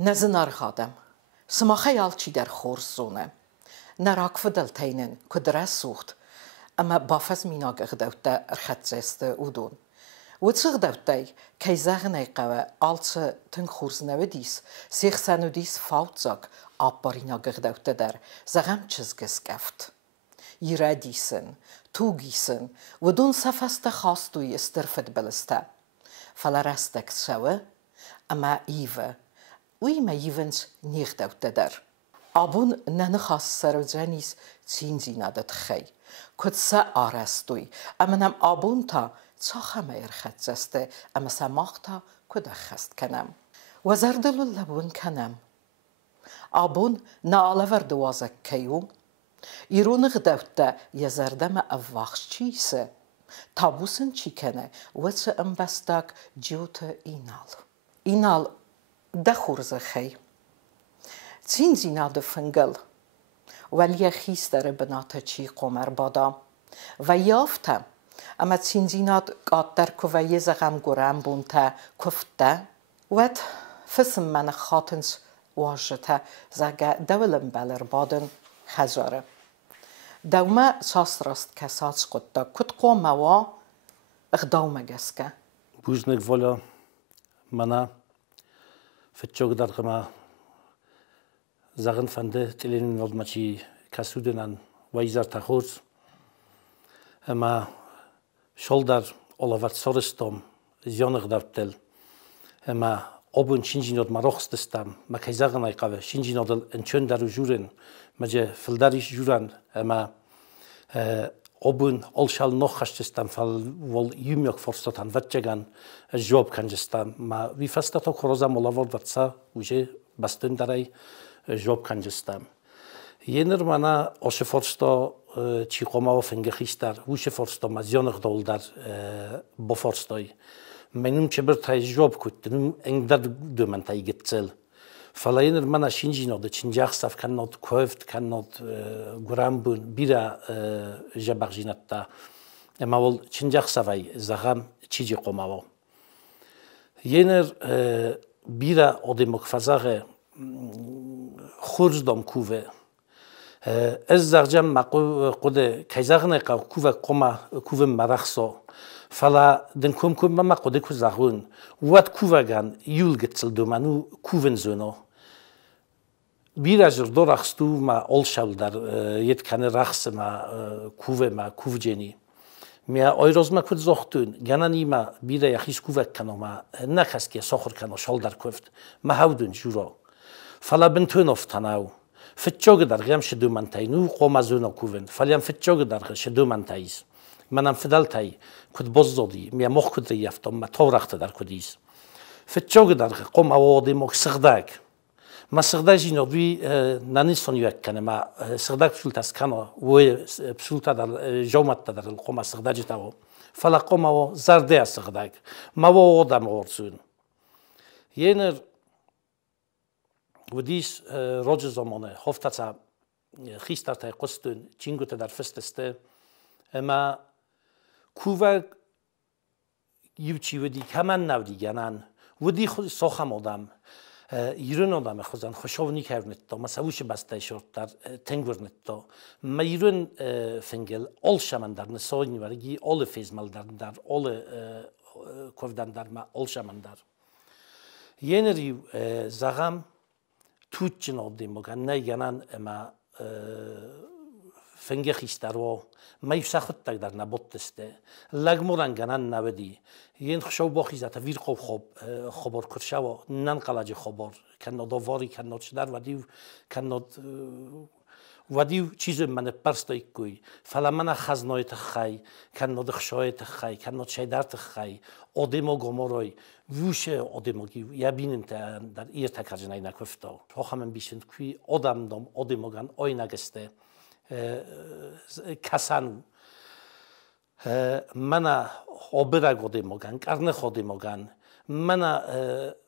Նզնար խադեմ, սմախայ ալչի դեր խորսուն է, նարակվը դլթայնեն կդրա սուղտ, ama bafas minag gedawta rxatseste udun. Wtsig dawtay kayzaghnay qawa altse ten khurznawdis sikhsanudis fautzak apparinag gedawta der zagamchis geskaft. Iradisen, tugisen, wdun safasta khastu isterfed belsta. Falarastek sawe ama ive. Ui ma ivens nicht dawta der. Abun nankhas sarwjanis tsinzinadat khay. Kutsa arastui, amanam abunta tsakhama irkhatsaste, ama samakhta kudakhast kanam. Wazardulul labun kanam. Abun na alavar duwazak kayu. Irunig dawta yazardama avvakhchise. Tabusin chikane, wetsa ambastak jute inal. Inal dakhurze khay. Tsinzina de fengel. ولی خیستر بنات چی قمر بادا و یافتم اما تینزینات قادر که و یزغم گرم بونتا کفته و فسم من خاطنس واجته زگه دولم بلر بادن خزاره دوما ساس راست کساس قد کد قوم و اقدام گسکه بوزنک ولا منا فتشوق درقما زغن فنده تلين نظمتي كسودنان ويزار تخورز اما شولدر اولافات سورستوم زيونغ دارتل اما obun şincinod maroxstistam ma kayzagın ayqave şincinodal ençön daru juren maje fildariş juran ama obun olşal noxastistam fal vol yumyok forstotan vatjagan job kanjistam ma vi fastato korozam olavod vatsa uje bastın daray job kanjistam jener mana osche forsto ci qomaw fengechistar uje forsto ma zionغ doldar boforstoy Menüm çebertay job kuttum engdar dömentay gitzel. Falayner mana şinjino da çinjaxsaf kannot köft kannot grambun bira jabarjinatta. Ema vol çinjaxsavay zagam çiji qomawo. Yener bira odemok fazare xurzdom kuve. Ez zarjam maqu qode kayzagna kuve qoma kuve maraxso. Fala den kom ma qode ku zagun wat kuvagan yul getzel do manu kuven zono birajer doraxstu ma olshaldar yet kane raxse ma kuve ma kuvjeni mia oyrozma kud zochtun ganani ma bira yaxis kuvak kanoma nakaski sokhur kano sholdar kuft ma haudun juro fala bentunof tanaw fitchog dar gam shdu mantaynu qoma zono kuven falyam fitchog dar shdu mantayis منم فدالتای کد بزودی میا مخ کد ریافتم ما تورخت در کدیس فتچوگ در قم آوادی مخ سرداگ ما سرداجی نوی نانیسون یک کنه ما سرداگ بسولت از کنه و بسولت در جومت در القم سرداجی تاو فلا قم آو زرده سرداگ ما وادم ورسون ینر ودیس روز زمانه هفته‌تا خیستر تای قصدن چینگوت در فستسته اما کوه یوچی ودی کمان نودی گنن ودی خود ساخم آدم ایران آدم خوزن خوشاونی کردنت تا مسئوش بسته شد در تنگورنت تا ما ایران فنگل آل شمن در نسایی ورگی آل فیزمال در آل کوفدن در ما آل شمن در یه نری زغم توت جنابی مگن نه گنن اما فنگ خیستروا ما يفسخت تقدر نبضتسته لجمران جنان نبدي ينخشوا باخيزة تفير خوب خبر كرشوا ننقلج خبر كنا دواري كنا تشدار وديو چیز من پرستای کوی فلا من خزنای تخای کنا دخشای تخای کنا چیدار تخای آدمو گمرای ووشه آدموگی یا بینن در ایر تکرجنای نکفتا هم بیشتر کوی آدمو گن آی نگسته کسانو منا آبرگ آدموگن کرنه خودموگن منا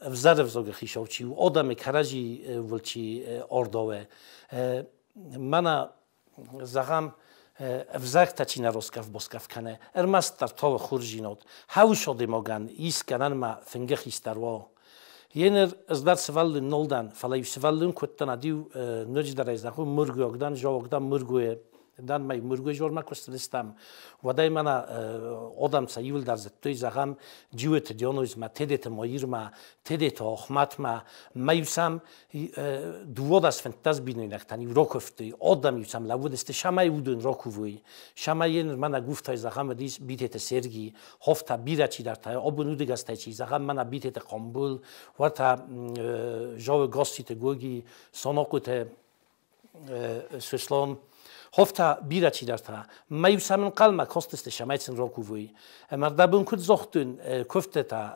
وزارت زوج خیشاوچی و آدم کراجی ولچی آردوه منا زغم افزاک تچینه روسکاف بوسکاف کنه ارمست در تاو خورجینات هاوش آدموگن ایس کنن ما فنگه خیستروا Jener az dar svallun noldan, falai svallun kuttana diu nöjdar ez dahu murgogdan, jogdan murgoe, dan mai murgoe jorma kostlistam. Vaday mana odamsa yıldar zettoy zagam jiwet dionoizma tedete moirma, tedete ohmatma, mayusam duvodas fentaz binoinak tani rokoftoy, odam yusam lavudeste shamay udun rokuvoy. Shamay jener mana guftay zagam dis bitete sergi, hofta birachi darta, obun udigastaychi zagam mana bitete Qambul, وقتا جاو گاستیت گوگی ساناکوت سوسلان هفته بیره چی درتا میوسمن قلمه کاستست شمایتن راکووی مردابون کد زختون کفته تا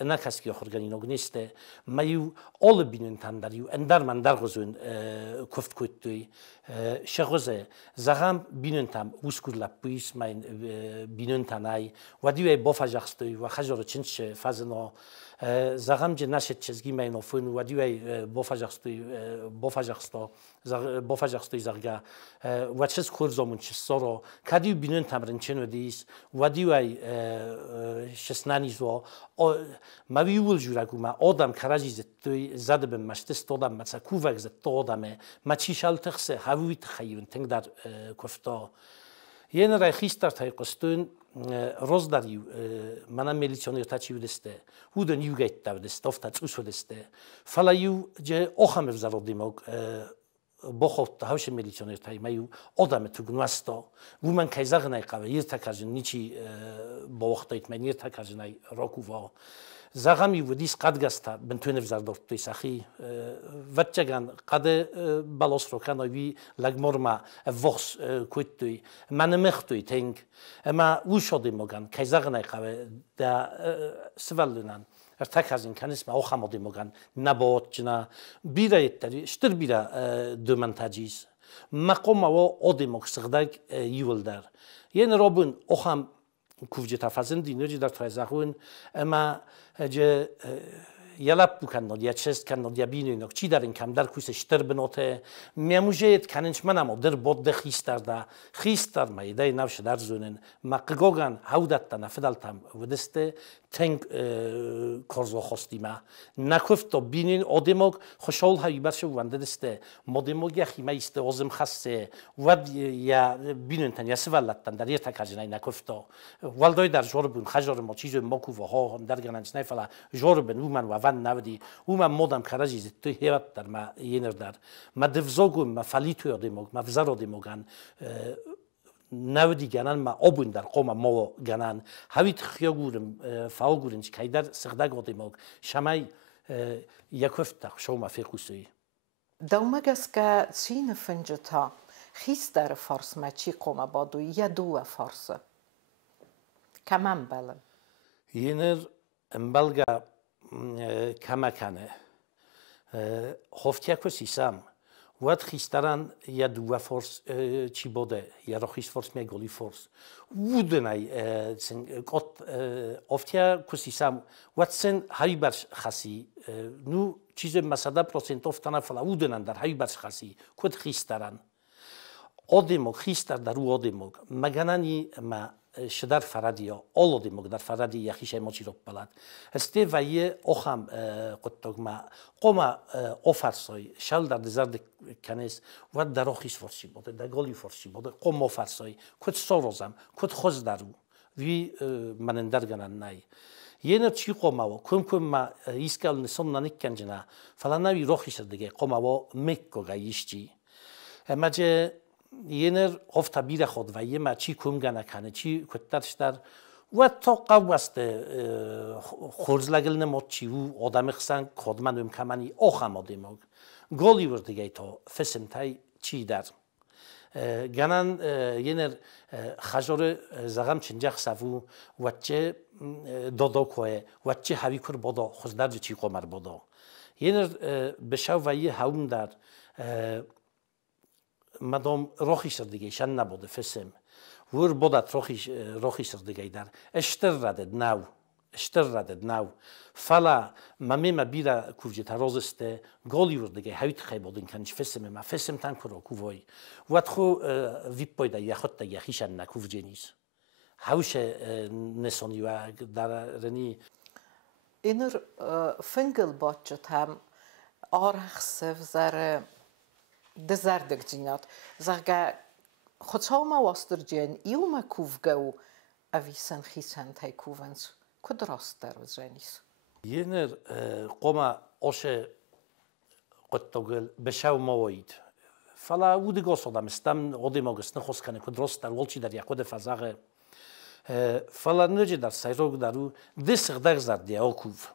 نکسکی آخرگانی نگنیسته میو آل بینن تندریو اندر من درغزون کفت کتوی شغزه زغم بینن تام وسکور لپویس ماین بینن تنای و دیوی بافجاستوی و خجار چنش فازنا زغم جناشت چزگی ماینوفون و دیوی بافجاستوی زغگا و چز خورزامون چه سارا کدیو بینن تمرین چنو دیس و دیوی شسنانیزوا ماویول جورگو ما آدم کراجی زتوی زده به مشتست آدم مثلا کوفک زت آدمه ما چیشال تخسه هاوی تخیون تنگ در کفتا یه نرای خیستر تای قستون روز داریو منم میلیچونی تاچی ودسته هودن یوگیت داودست افتاد اوسودسته فلایو جه آخام بزرودیموگ بخوت هاوش میلیچونی تای میو آدم تو گنواستا و من کایزاغ نایقاوه یر تکرجن نیچی با وقتایت من یر تکرجنای راکووا زغمی ودیس قد گسته بنتونه بزردورت توی سخی وچگان قد بالاس رو کنایی لگمرما وخس کویت توی من مختوی تنگ اما وشودی مگن کایزاغ نایقاوه دا سوالنان ارتکازین کنیس ما آخامدی مگن نبات جنا بیره یتری شتر بیره دومنتاجیز مقام و آدی مکسردگ یولدر یه رابون آخام کوفجه تفازن دینوری در تایزاخون اما جه یلاب بکنند یا چست کنند یا بینید چی در این کم در کویس شتر بنوته میاموجید کننش منم در بود خیستر دا خیستر میدای نوش در زونن مقگوگان هودت نفدالتم ودسته تنگ کارزو خستی ما نکفت تو بینین آدموگ خوشحال هایی برش وانده دسته مادموگ یا خیمه است آزم خسته ود یا بینن تن یا سوالتن در یه تکاجنای نکفت والدای در جوربون خجار ما چیزو ماکو و ها در گنج نفلا جوربن و من و ون نودی و من مادم کراجی زد تو هیات در ما ینر در ما دفزاگم ما فلیتو آدموگ ما فزار آدموگان نودی گنان ما آبون در قوم ما گنان هویت خیاگورم فاگورنج که در سخدگ آدموگ شمای یکفت شوم فیکوسی دومگس که چین فنجتا خیستر فارس ما چی قوم بادو یا دو فارس کمان بله ینر امبلگا کمکنه هفتیکو سیسم وقت خیستران یا دو فورس چی بوده یا رخیش فورس میگولی فورس وودنای قط افتیا کسیسم وقت سن هایی برش خسی نو چیز مساده پروسنت افتانه فلا وودنان در هایی برش خسی کد خیستران آدموگ خیستر در او آدموگ مگنانی ما شدار فرادیا آلودی مقدار فرادی یخیش ماچی رو بلد استی ویه آخام قطعه ما قوم آفرسای شال در دزرد کنیس و در آخیش فرسی بوده در گالی فرسی بوده قوم آفرسای کد سروزم کد خوز درو وی من درگنن نای یه نچی قوم او کم ما ایسکال نسون ننیکنجنا فلانوی روخیش دیگه قوم او مکو گایشتی اما جه ینر افت بیر خود و یه مچی کم گنه کنه چی کترش در و تا قوست خورزلگل نمود چی و آدم خسن کدمن کمانی آخام آدموگ گالی وردگی تا فسم تای چی در گنن ینر خجار زغم چنجخ سفو و چه دادا کوه و چه هوی کر بادا خزدر چی قمر بادا ینر بشو و یه هون در مادام روخیش دیگه شن نبوده فسم ور بودت روخیش دیگه در اشتر ردد ناو فلا ممیم بیرا کوچه ترازسته گالی ور دیگه هایت خیلی بودن کنش فسم ما فسم تن کرو کوی وقت خو ویپای دا یخت دا یخیشن نکوف جنیس هاوش نسونی و در رنی Inner fingel budget ham arachsef zare dezerdig dinat. Zarga chotsama wastergen iuma kuvgau avisen chisen tai kuvens kudraster zenis. Jener قوما أوشة قد تقول بشاو مويد فلا ودي قصة دام استم قدي ما قصنا خص كان كدرست در ولشي در يقود فزاغ فلا نجي در سيروق درو دس غدغ زر دي أوكوف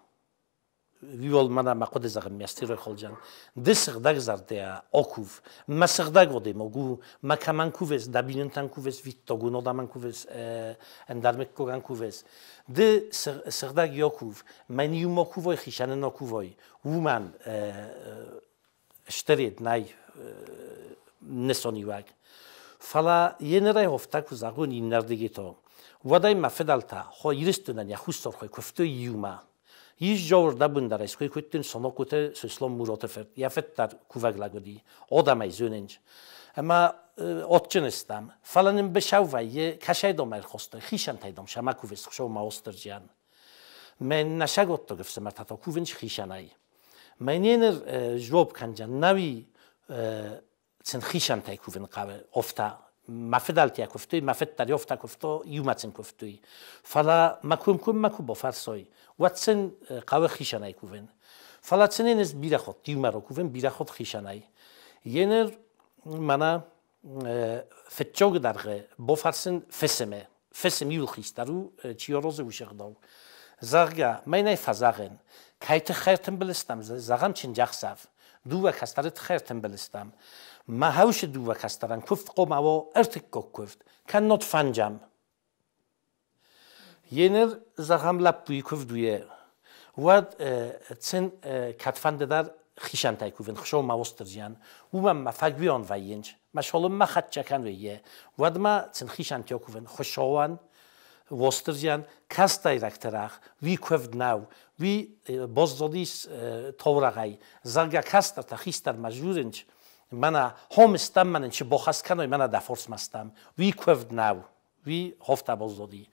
ويول منا ما قد زغم يستير خلجان دس غدغ زر دي أوكوف ما سغدغ قدي موجو ما كمان كوفس دابين تان كوفس فيت تقولنا دام كوفس اندرمك كوغان كوفس ده سغدغ يوكوف من يوم كوفي خيشان نكوفي ومن اشتريت ناي نسوني واق فلا ينرى هفتك زغون ينرديتو ودای ما فدالتا خو یرستونن یا خوستر خو کفتو یوما یش جور دبون در اسکوی کتن سنوکوت سسلم مرات فرد یا فتر کوفگ لگودی آدمای زوننج اما اتچنستم فلانم بشوی کشای دامر خوسته خیشن تایدم شما کوفست شو ما استرجیان من نشگوت تو گفتم تا کوفنج خیشنای من ینر جواب کنجن نوی سن خیشن تای کوفن قابل افتا ما فدالتي كفتوي ما فتر يفتا كفتو يوماتن كفتوي فلا ما كم ما كوبا فرسوي واتسن قاوه خيشاناي كوفن فلا تسنينز بيرخوت يومارو كوفن بيرخوت خيشاناي ينر مانا فتشوغ درغه بوفرسن فسم يول خيستارو تشيوروز وشغدو زارغا مايناي فزاغن كايت خيرتن بلستم زاغام چين جاخساف دو وكستارت خيرتن بلستم ما هاوش دو وكستران كفت قوم او ارتك كفت كان نوت فانجام ينر زغام لابوي كفت دويه ود تسن كاتفاند دار خيشان تاي كوفن خشو ما وسترجان وما ما فاغبيون فاينج ما شغل ما خدچا كان ويه ود ما تسن خيشان تاي كوفن خشوان وسترجان كاستاي راكتراخ وي كفت ناو وي بوزديس تورغاي زرگا كاستر تا خيستر مجورنج مانا هم استم من چه بخواست کنم مانا دفرس مستم وی کوفد ناو وی هفته بازدی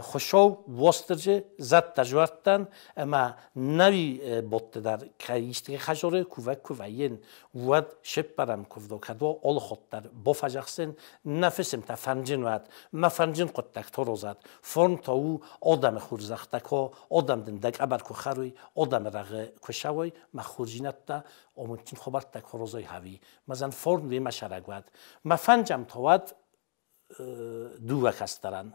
خوشو وسترجه زد تجربتن اما نوی بوده در کایستی خجوره کوفاین ود شب برم کوفدو کدو آل خود در بافجاکسن نفسم تا فنجن ود ما فنجن قد دکتر زد فرم تا او آدم خورزخته کو آدم دندک ابر کو خروی آدم رقه کشوی ما خورجینت تا آموزین خبرت تا کروزای هوی مثلا فرم وی مشارک ود ما فنجم تا ود دو وکستران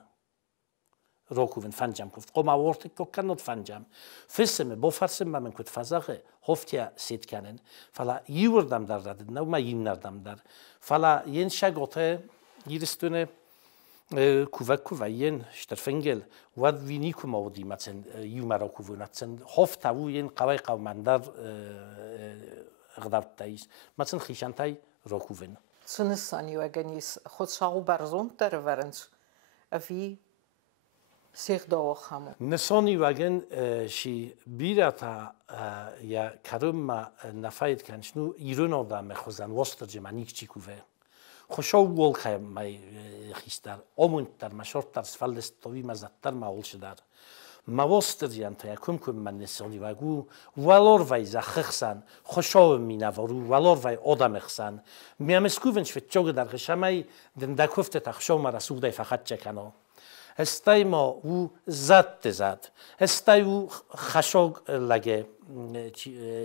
روكوفن فنجام كفت قوم أورتك كوكانوت فنجام فسمه بوفرسم من كنت فزاقه هفتيا سيد كانن فلا يوردم در ردنا وما ينردم در فلا ين شغوته يرستونه كوفاين شترفنجل ود وينيكو مودي مثلا يومرا كوفناتن هفتا و ين قواي قومندر غدرت تايس مثلا خيشانتاي روكوفن سنساني وغنيس خود شاو برزون در ورنس افي نسانی وگن شی بیرتا یا کرم ما نفاید کنشنو ایران آدم خوزن وستر جمانیک چی کوه خوشا وول خیم مای خیستر آمون در مشورت در سفالست توی مزدتر معول شدر ما وستر جان تا یکم من نسانی وگو ولور وای زخخسن خوشا می نوارو ولور وای آدم خسن میامسکوونش فتچوگ در خشمای دندکفت تخشو مرسوده فقط چکنه استای ما او زد استای او خشوگ لگه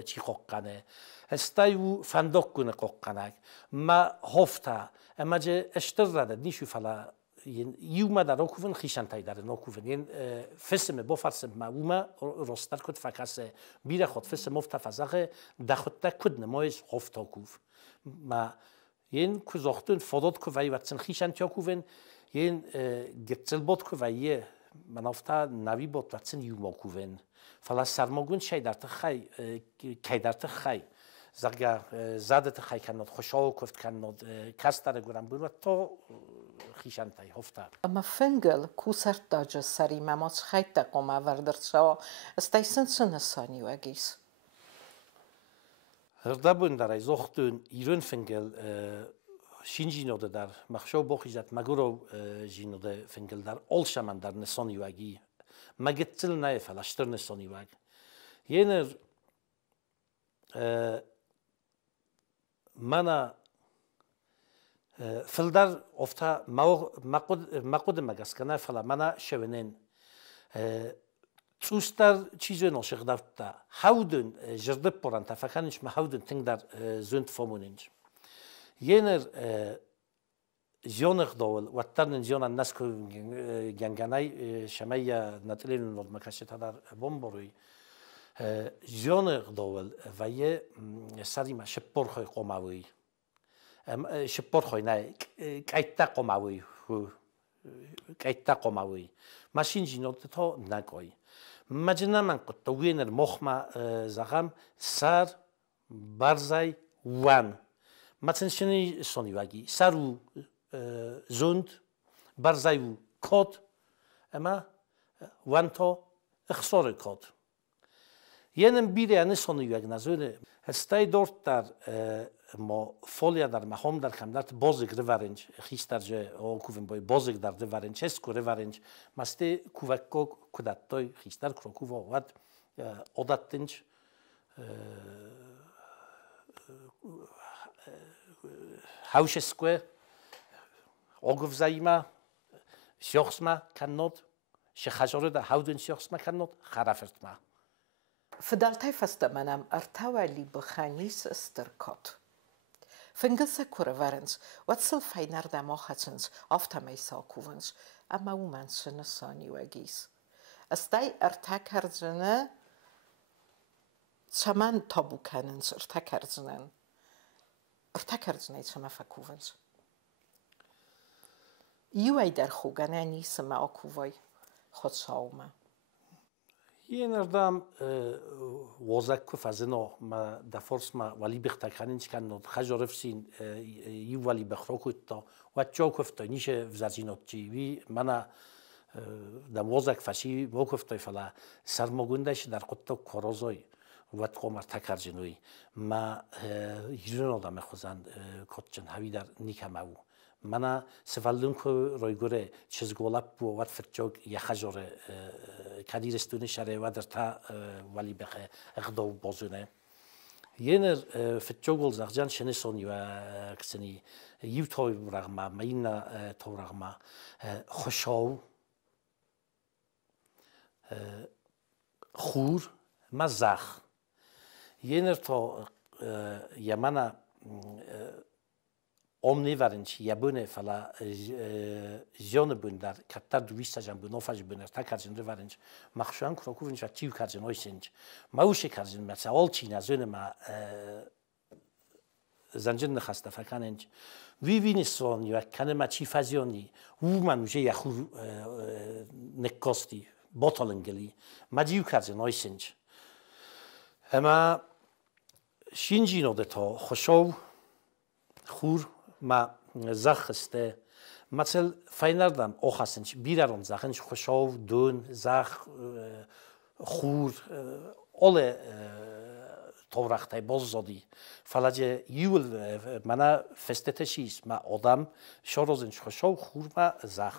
چی قوقنه استای او فندق کنه قوقنک ما هفته اما جه اشتر رده نیشو فلا یوم در آکوفن خیشن تای در ناکوفن ین فسم بافرسم ما اوما رستر کد فکسه بیره خود فسم افت فزاقه دخود کد نمایز هفت آکوف ما ین کزاختون فداد که وی وقتن خیشن تیا کوفن ين جتل بود كوفيه منافتا نبي بود واتسن يوم كوفين فلا سرماگون شيء در تخي كي در تخي زرگا زاد تخي كنود خوشاو كفت كنود كاستر گورم بود تو خيشان تاي هفتا اما فنگل كوسرت داج سري مامات خيت تقوم وردرت شو استيسن سنساني وگيس هردبون در زختون ایران فنگل شینجینوده در مخشو بخیزت مگورو جینوده فنگل در اول شمن در نسانی وگی ما قتل نايف على شترن الصوني واق ينر منا فلدر افتا ما قد مگس کنه فلا منا شونين توستر چیزی نوشته داشته هودن جرد پران تفکرنش ما هودن تنگ در زند فامونینج ینر زیانخ داول و ترن زیان الناس که جنگانای شمای نتیلین نود مکشته در بمبروی زیانخ داول و یه سری ما شپور خای قماوی شپور خای نه کایتا قماوی کایتا قماوی ماشین جنوت تا نگوی مجنون من قط وینر مخما زخم سر برزای وان مثلا شنی سونی واقعی سرو زند برزای و کد اما وان تو اخسار کد ینم بیری آن سونی واقعی نزونه هستی دورت در ما فولیا در مهم در خمدت بازیگ رورنج خیستر جه او کوفن بای بازیگ در رورنج هست کو رورنج مسته کوفکو کداتای خیستر کروکووا واد عادتنج هاوش اسکو آگوف زایما شخص ما کنند شخصاره در هودن شخص ما کنند خرافت ما فدالتای فست منم ارتوالی بخانیس استرکات فنگسه کورورنس واتسل فینر دماغتنس آفتمی ساکوونس اما او منسن سانی وگیس استای ارتکرزنه چمن تابو کننس ارتکرزنن چما فکوونس یوی در خوگنه نیسم آکووی خود ساومه یه نردم وزک فزنا ما دفرس ما ولی بختکانیش کنند خجارف سین یو ولی بخروکت تا و چوکفت نیشه وزارینات چی منا دم وزک فشی موکفت فلا سرمگوندش در قطع کارازای و تقامر تکرجنوی ما یجرن آدم خوزند کتچن هوی در نیکماو منا سفالدون که رویگوره چیز گلاب بود وقت فتجوگ یه خجاره کدیرستونی شره و در تا ولی بخه اقدام بازونه یه نر فتجوگل زخجان شنیسونی و کسانی یو توی رغما ماینا تو رغما خوشاو خور مزخ یه نر تو یمنا omni varınç yabune fala jone bundar kattar duvistajan bunofaj buner takarjın varınç maxşan krokuvunç ativ karjın oysinç mauşe karjın mesela olçina zöne ma zanjın khasta fakanenç vivinison ya kanema çifazyoni uman uje yaxu nekosti botolengeli majiv karjın oysinç ama şinjino de to xoşov خور ما زخسته مثل فینردم آخرسنج بیرون زخنش خوشاو دون زخ خور آله تورخته باز زدی فلاجه یول منا فستتشیس ما آدم شارزنج خوشاو خور ما زخ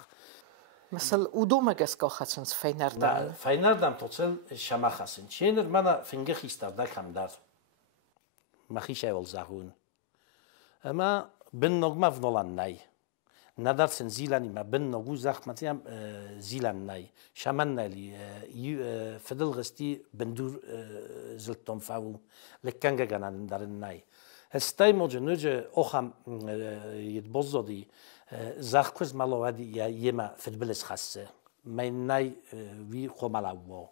مثل اودوم گس آخرسنج فینردم فینردم توصل شما خسنج شینر منا فنگه خیستر دکم در مخیشه ول زخون اما بن نگم فنولان نای ندارسن زیلانی ما بن نگو زخمتیم زیلان نای شمان نالی فدل غستی بندور زلتون فاو لکنگه گنان دارن نای استای موجنوجه آخام یدبازدی زخکوز مالوادی یا یما فدبلس خسته من نای وی خمالاو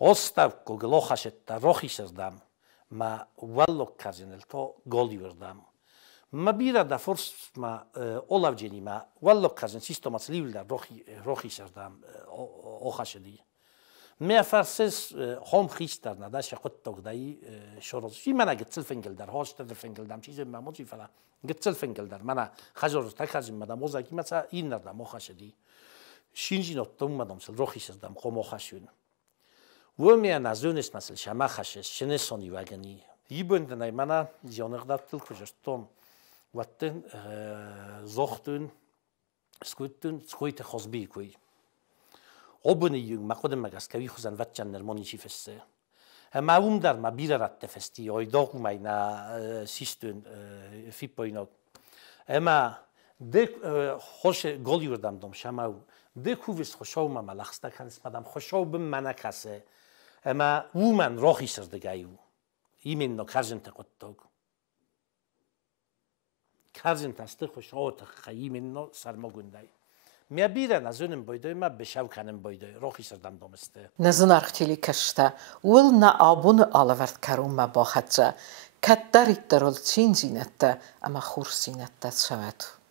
استاف کوگلوخاشت تا روحی سردم ما ولو کارزنل تو گلی وردم ما بیرا دا فرس ما اولاف جنی ما ولو کارزن سیستمات لیول دا روحی سردم آخاشدی می فرسس هم خیستر نداش خود تقدایی شروع فی من اگه تلفنگل در هاش در فنگل دم چیزی ما موجی فلا اگه تلفنگل در من خجار تکرزم مدام موزاکی مثلا این نردم آخاشدی شینجی نتوم مدام سل روحی سردم خم آخاشون و می نزونست مثل شما خشش شنیسانی وگنی یبوندنای منا جانقدر تل کجاستم وقتن زختن سکوتن سکویت خزبی کوی obuniyung ma kodem magas kavi khuzan vatchan nermoni chifesse ma umdar ma birarat tefesti oi dokumayna sistun fipoinok ema de خوش گلی وردم دم شماو de kuvis خوشو ما ملخستا کنس مدام خوشو بم منکاسه اما ومن روحی سرده گایو ایمن نو کارجن تقطوگ کارجن تاسته خوشو تخیمن نو سرمگوندای میا بیرن از اونم بایدای ما بشاو کنم بایدای روحی سردم دمسته نزن ارختیلی کشته ول نا آبون آلورد کروم ما باخته کدریت درول چین زینته اما خور زینته شود